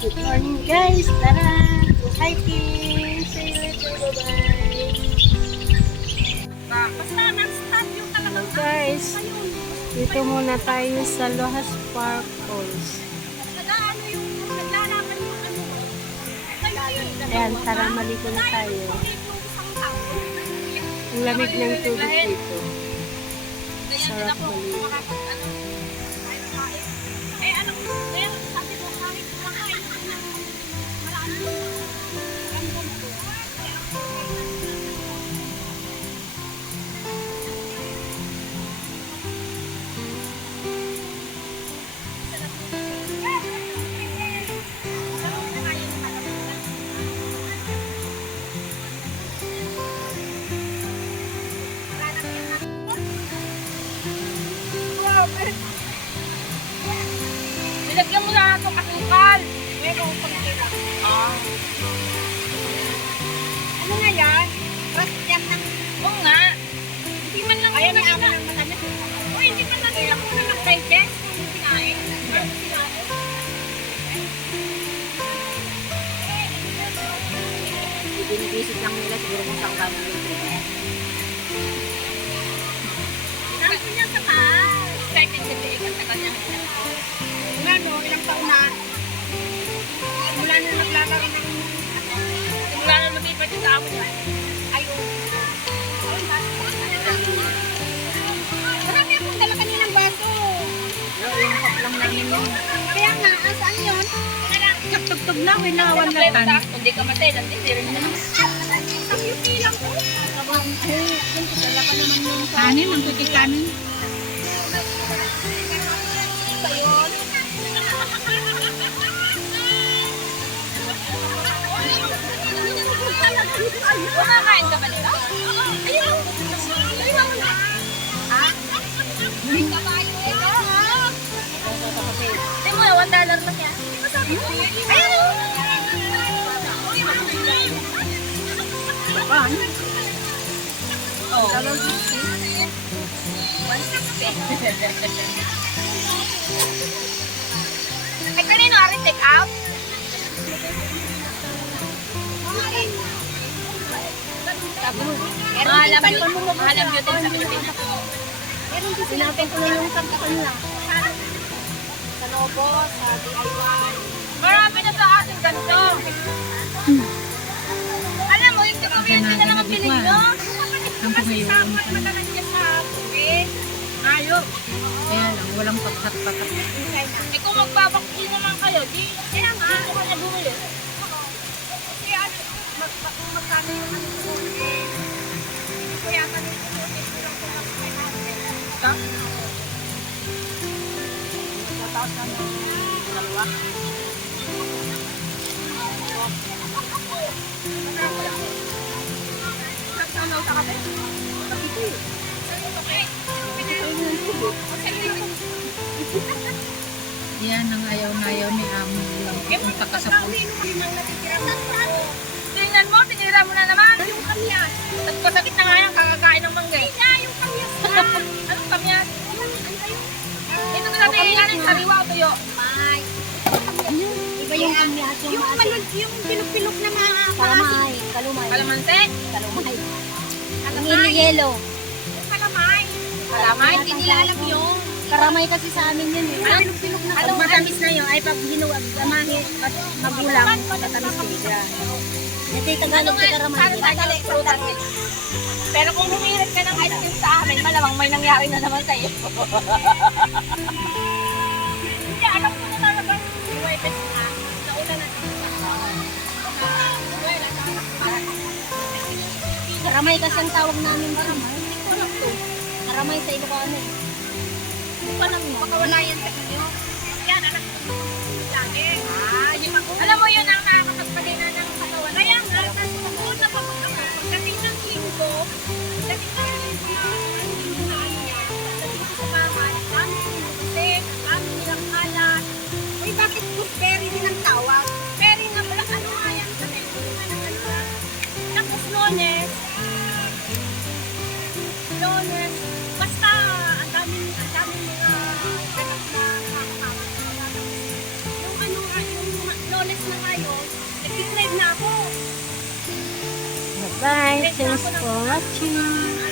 Good morning guys, tara! Hiking! See you later, bye-bye! Basta non-stop yung talagang Guys, dito muna tayo sa Lohas Park Falls. ano yung naglalaban yung ano mo. Ayan, tara maligo na tayo. Ang lamig ng tubig dito. Sarap maligo. Eh, ano, kaya sabi ko kahit kumakain ako ng marami ramdam ko. Nilagyan mo na ito kasukal. Meron pang tira. Ano nga yan? Trust yan ng... Oo nga. Hindi man lang ayaw niya ako ng matamis. Uy, hindi man lang nila muna mag-digest kung sinain. Bago sinain. Binibisit lang nila siguro kung saan kami yung Nasa niya sa taas. Second kasi ang tagal niya. Nga no, ilang taon na. Mula na naglalaro ng... Mula na lumipat yung sa amo niya. Ayun. Marami akong dala kaninang baso. yung cup lang namin yung Kaya nga, saan yun? tugtog na, winawan na tan. Hindi ka matay, hindi rin na naman. Ang yuti lang ko. Dala ka naman yung... Kanin, ang puti kanin. Ayun. Kumakain ka ba nito? Ayun. Ayun mo na. Ha? Hindi ka ba ayun ito? Hindi mo na, $1 pa siya. Ayun o. Pan? Oh. Ay, kanino ari take out? Mahalam yun din sa Pilipinas. Sinapin ko na yung tagka kanila. Sa Nobo, sa DIY. Marami na sa ating ganito. Alam mo, yung kuryente na lang ang piling nyo. Kasi sapat madalas niya sa buwin. Ayok. Kaya lang, walang patak-patak. Eh kung magbabakti naman kayo, di, kaya nga, ako ka na bumili. Kasi ano, magkano yung ano sa buwin. Kaya ka nito buwin, kulang ko lang kay ate. Ta? Tapos na ng dalawa. Nagtanaw sa kape? Kapito yun. Yan ang ayaw na ayaw ni Amo. Punta ka sa pool. Tingnan mo, tinira mo na naman. Yung kamyas. Sakit na nga yan, kakakain ng manggay. Hindi yung kamyas na. Anong kamyas? Ito ko natin yung sariwa o tuyo. Iba yung kamyas, yung maasin. Yung pilok-pilok na mga Kalamay, kalumay. Kalamansi? Kalamay. Kalamay? Hindi yellow. Kalamay. Kalamay, hindi nila alam yun. Karamay kasi sa amin yun eh. Ano? Pilok na Pag matamis na yun, ay pag hinuwag, gamahit, at magulang, matamis din siya. Ito yung Tagalog sa karamay. Pero kung humirit ka ng ice cream sa amin, malamang may nangyari na naman sa'yo. Hindi, alam ko na talaga. Iwaites na. Nauna na Karamay kasi ang tawag namin karamay. Hindi ko alam to. Karamay sa Ilocano eh. Hindi ko alam baka wala yan sa inyo. Yan, anak ko. Lagi. Alam mo yun ang nakakapagpalina ng katawan. Kaya nga, kung napapag ako, pagdating ng linggo, pagdating ng linggo na linggo na ano niya, pagdating ko sa bahay, kami sinusik, kami nilang alat. Uy, bakit gooseberry din ang tawag? Berry nga pala, ano nga yan? Kasi hindi nga ng ano. Tapos Lones, basta ang daming mga ganap na Bye. Thanks for watching.